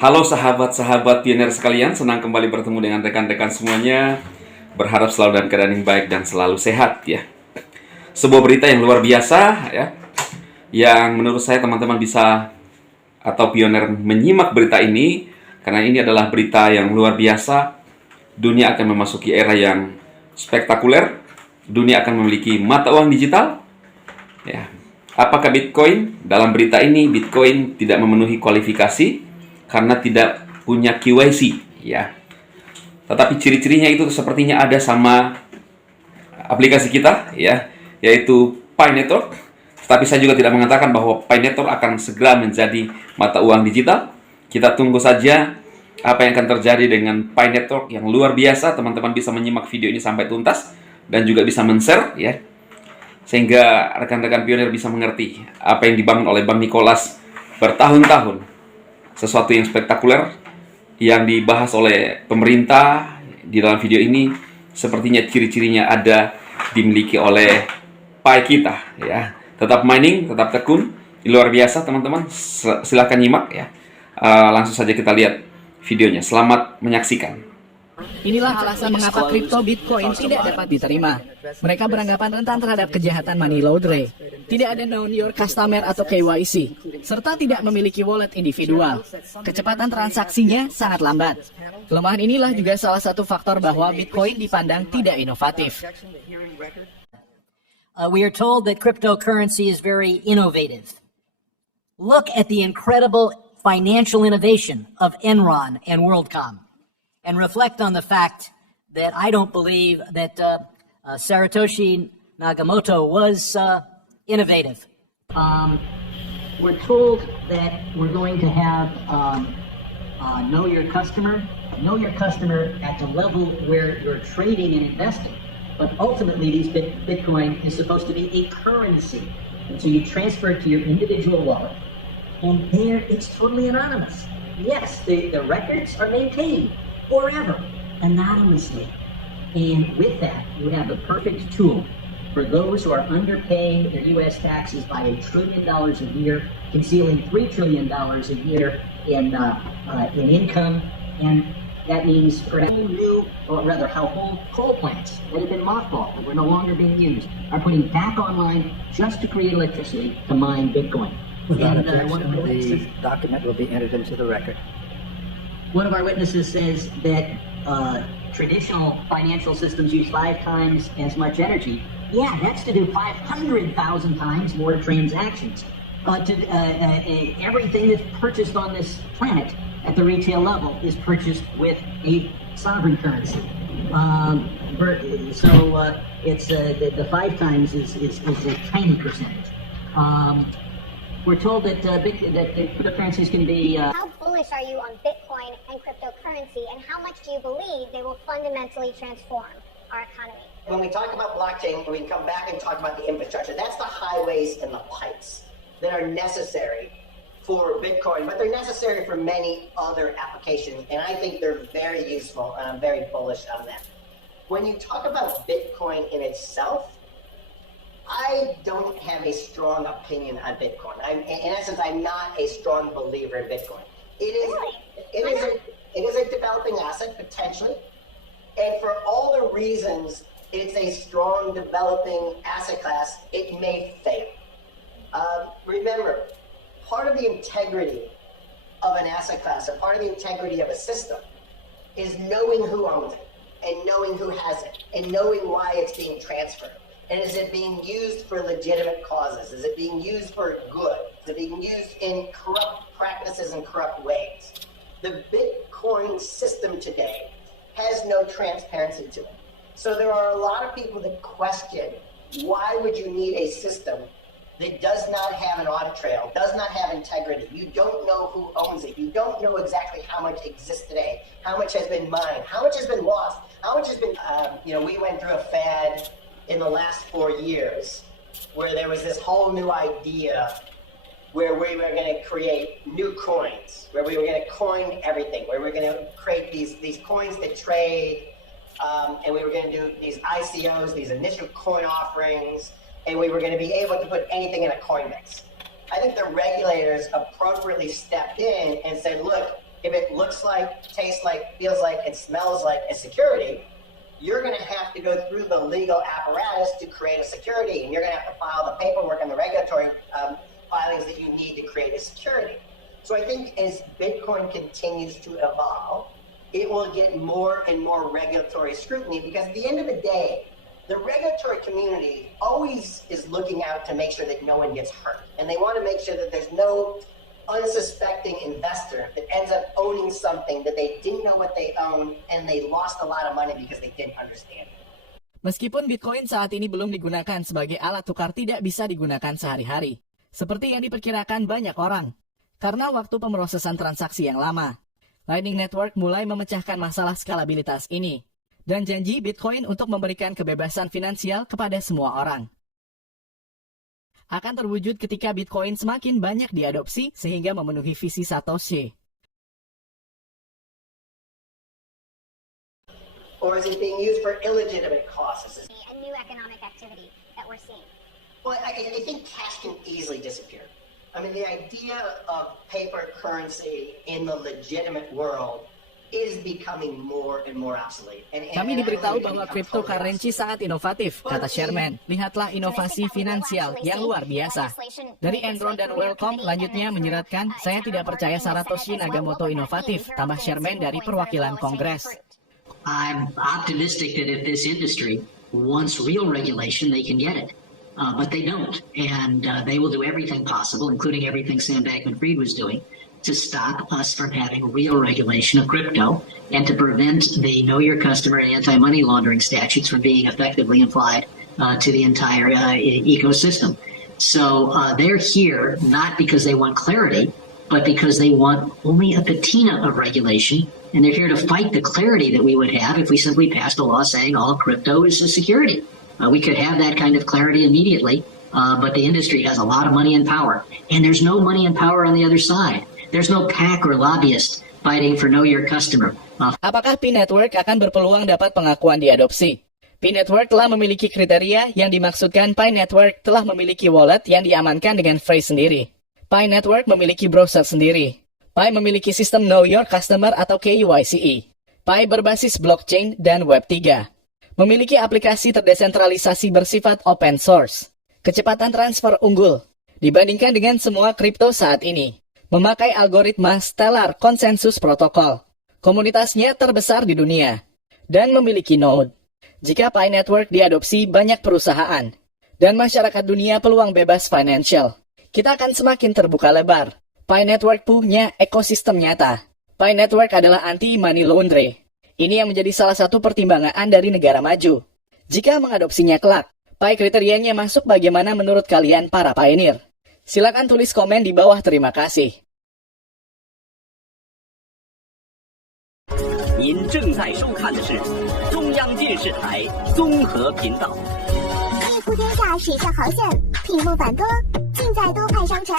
Halo sahabat-sahabat pioner sekalian, senang kembali bertemu dengan rekan-rekan semuanya. Berharap selalu dalam keadaan yang baik dan selalu sehat ya. Sebuah berita yang luar biasa ya, yang menurut saya teman-teman bisa atau pioner menyimak berita ini, karena ini adalah berita yang luar biasa. Dunia akan memasuki era yang spektakuler. Dunia akan memiliki mata uang digital ya. Apakah Bitcoin? Dalam berita ini, Bitcoin tidak memenuhi kualifikasi karena tidak punya KYC ya. Tetapi ciri-cirinya itu sepertinya ada sama aplikasi kita ya, yaitu Pi Network. Tetapi saya juga tidak mengatakan bahwa Pi Network akan segera menjadi mata uang digital. Kita tunggu saja apa yang akan terjadi dengan Pi Network yang luar biasa. Teman-teman bisa menyimak video ini sampai tuntas dan juga bisa men-share ya, sehingga rekan-rekan pionir bisa mengerti apa yang dibangun oleh Bang Nicholas bertahun-tahun. Sesuatu yang spektakuler yang dibahas oleh pemerintah di dalam video ini, sepertinya ciri-cirinya ada dimiliki oleh Pi kita ya. Tetap mining, tetap tekun, luar biasa teman-teman. Silahkan nyimak ya. Langsung saja kita lihat videonya. Selamat menyaksikan. Inilah alasan mengapa kripto Bitcoin tidak dapat diterima. Mereka beranggapan rentan terhadap kejahatan money laundering. Tidak ada know your customer atau KYC, serta tidak memiliki wallet individual. Kecepatan transaksinya sangat lambat. Kelemahan inilah juga salah satu faktor bahwa Bitcoin dipandang tidak inovatif. We are told that cryptocurrency is very innovative. Look at the incredible financial innovation of Enron and WorldCom, and reflect on the fact that I don't believe that Satoshi Nakamoto was innovative. We're told that we're going to have know your customer at the level where you're trading and investing. But ultimately, Bitcoin is supposed to be a currency. And so you transfer it to your individual wallet, and there it's totally anonymous. Yes, the records are maintained forever, anonymously. And with that, you have the perfect tool for those who are underpaying their U.S. taxes by $1 trillion a year, concealing $3 trillion a year in income, and that means for whole new, or rather how whole coal plants that have been mothballed, that were no longer being used, are putting back online just to create electricity to mine Bitcoin. Without objection, the document will be entered into the record. One of our witnesses says that traditional financial systems use 5 times as much energy. Yeah, that's to do 500,000 times more transactions. Everything that's purchased on this planet at the retail level is purchased with a sovereign currency. It's the 5 times is a tiny percentage. We're told that the cryptocurrencies can be. How bullish are you on Bitcoin and cryptocurrency, and how much do you believe they will fundamentally transform our economy? When we talk about blockchain, we come back and talk about the infrastructure. That's the highways and the pipes that are necessary for Bitcoin, but they're necessary for many other applications, and I think they're very useful, and I'm very bullish on them. When you talk about Bitcoin in itself, I don't have a strong opinion on Bitcoin. In essence, I'm not a strong believer in Bitcoin. It is a developing asset, potentially, and for all the reasons it's a strong developing asset class, it may fail. Remember, part of the integrity of an asset class, or part of the integrity of a system, is knowing who owns it, and knowing who has it, and knowing why it's being transferred. And is it being used for legitimate causes? Is it being used for good? Is it being used in corrupt practices and corrupt ways? The Bitcoin system today has no transparency to it. So there are a lot of people that question, why would you need a system that does not have an audit trail, does not have integrity? You don't know who owns it. You don't know exactly how much exists today, how much has been mined, how much has been lost, how much has been, we went through a fad in the last 4 years where there was this whole new idea where we were going to create new coins, where we were going to coin everything, where we were going to create these coins that trade, and we were going to do these ICOs, these initial coin offerings, and we were going to be able to put anything in a Coinbase. I think the regulators appropriately stepped in and said, look, if it looks like, tastes like, feels like, and smells like a security, you're going to have to go through the legal apparatus to create a security, and you're going to have to file the paperwork and the regulatory filings that you need to create a security. So I think as Bitcoin continues to evolve, it will get more and more regulatory scrutiny, because at the end of the day, the regulatory community always is looking out to make sure that no one gets hurt. And they want to make sure that there's no unsuspecting investor that ends up owning something that they didn't know what they owned and they lost a lot of money because they didn't understand it. Meskipun Bitcoin saat ini belum digunakan sebagai alat tukar tidak bisa digunakan sehari-hari, seperti yang diperkirakan banyak orang, karena waktu pemrosesan transaksi yang lama. Lightning Network mulai memecahkan masalah skalabilitas ini, dan janji Bitcoin untuk memberikan kebebasan finansial kepada semua orang akan terwujud ketika Bitcoin semakin banyak diadopsi sehingga memenuhi visi Satoshi. Or is it being used for illegitimate causes? A new economic activity that we're seeing. Well, I think cash can easily disappear. I mean, the idea of paper currency in the legitimate world is becoming more and more obsolete. Kami diberitahu bahwa cryptocurrency sangat inovatif, kata Chairman. Lihatlah inovasi finansial yang luar biasa. Dari Enron dan Welcome, lanjutnya menyeratkan, saya tidak percaya Satoshi Nakamoto inovatif, tambah Chairman dari perwakilan Kongres. I'm optimistic that if this industry wants real regulation, they can get it. But they don't. And they will do everything possible, including everything Sam Bankman-Fried was doing, to stop us from having real regulation of crypto and to prevent the Know Your Customer and anti-money laundering statutes from being effectively applied to the entire ecosystem. So they're here not because they want clarity, but because they want only a patina of regulation, and they're here to fight the clarity that we would have if we simply passed a law saying all crypto is a security. We could have that kind of clarity immediately, but the industry has a lot of money and power, and there's no money and power on the other side. There's no PAC or lobbyist fighting for Know Your Customer. Apakah Bee Network akan berpeluang dapat pengakuan diadopsi? Bee Network telah memiliki kriteria yang dimaksudkan Bee Network telah memiliki wallet yang diamankan dengan phrase sendiri. Bee Network memiliki browser sendiri. Bee memiliki sistem Know Your Customer atau KYCE. Bee berbasis blockchain dan Web3. Memiliki aplikasi terdesentralisasi bersifat open source. Kecepatan transfer unggul dibandingkan dengan semua kripto saat ini. Memakai algoritma Stellar Konsensus Protokol. Komunitasnya terbesar di dunia. Dan memiliki node. Jika Bee Network diadopsi banyak perusahaan dan masyarakat dunia peluang bebas financial, kita akan semakin terbuka lebar. Bee Network punya ekosistem nyata. Bee Network adalah anti-money laundering. Ini yang menjadi salah satu pertimbangan dari negara maju. Jika mengadopsinya kelak, Bee kriterianya masuk bagaimana menurut kalian para pioneer? Silakan tulis komen di bawah, terima kasih. 您正在收看的是中央电视台综合频道。一铺天下，水下豪线，屏幕反歌，尽在多派商城。